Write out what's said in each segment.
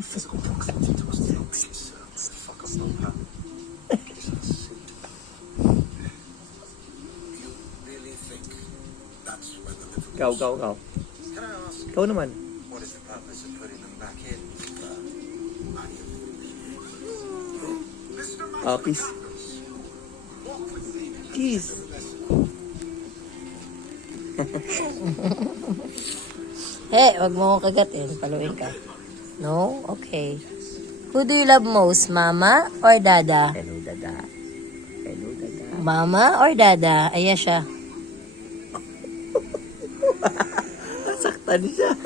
Physical proximity to us does not mean fuck us not happen. It is our suit. You really think that's when the Liverpool... Ikaw. Can I ask, Ikaw naman. what is the purpose of putting them back in? Oh, kiss. Kiss. Hey, wag mo ko kagatin. Paluin ka. No? Okay. Who do you love most, mama or dada? Hello, dada. Mama or dada? Ayan siya. Saktan siya.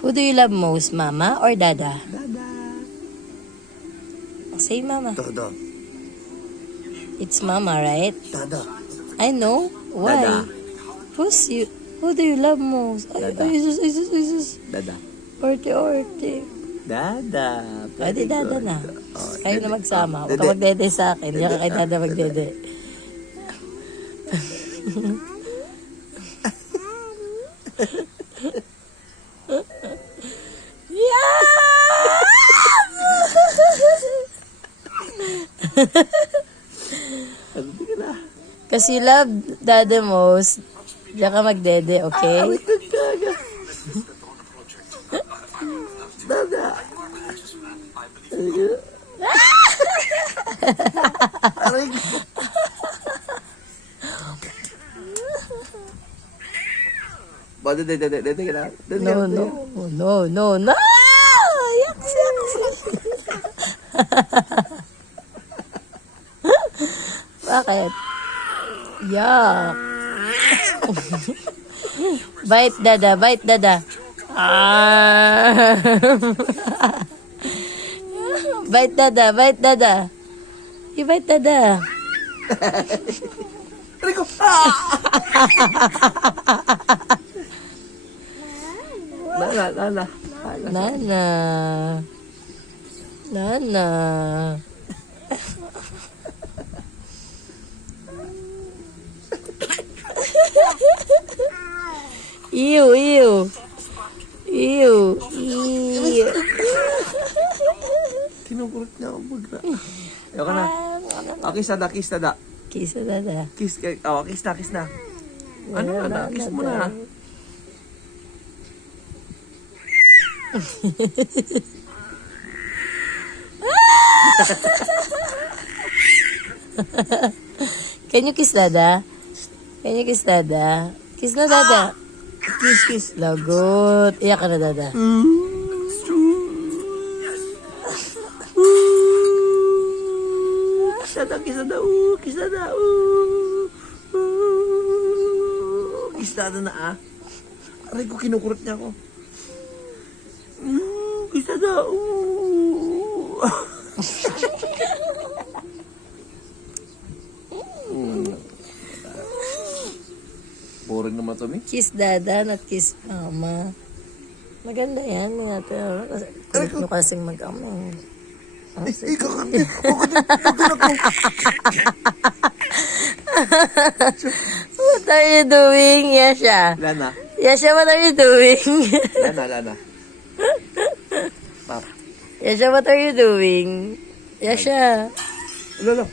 Who do you love most, mama or dada? Dada. Say mama. Dada. It's mama, right? Dada. I know. Why? Dada. Who do you love most? Dada. Ay, Jesus. Dada. Orte. Dada. Pwede dada na. Oh, Kayo na dede. magsama. Huwag Dede. ka magdede sa akin. Hindi ka kay dada magdede. Sabi ka na. Kasi you love dada most, diyan ka magdede, okay? Dada. Dede ka na. No. Yaks. Bakit? Yak. Bite dada. Ah. Bite dada. I-bite dada. Rico. Nana. Ew. Kinukulit niya ako bagra. Ayoko na. Kiss dada. Kiss dada. Kiss na. Ano na? Kiss mo na. Can you kiss dada? Kiss na dada. Kiss. Lagot. Iyak ka na dada. Kiss dada. Kiss dada na ah. Aray ko, kinukurot niya ako. Kiss dada. Boring naman to, Mi. Kiss dada, not kiss mama. Maganda yan. Kulit mo kasing mag-ama. Ikaw kami. What are you doing, Yasha? Lana. What are you doing? Lana. Pap. Yasha, what are you doing? Yasha. Lolo.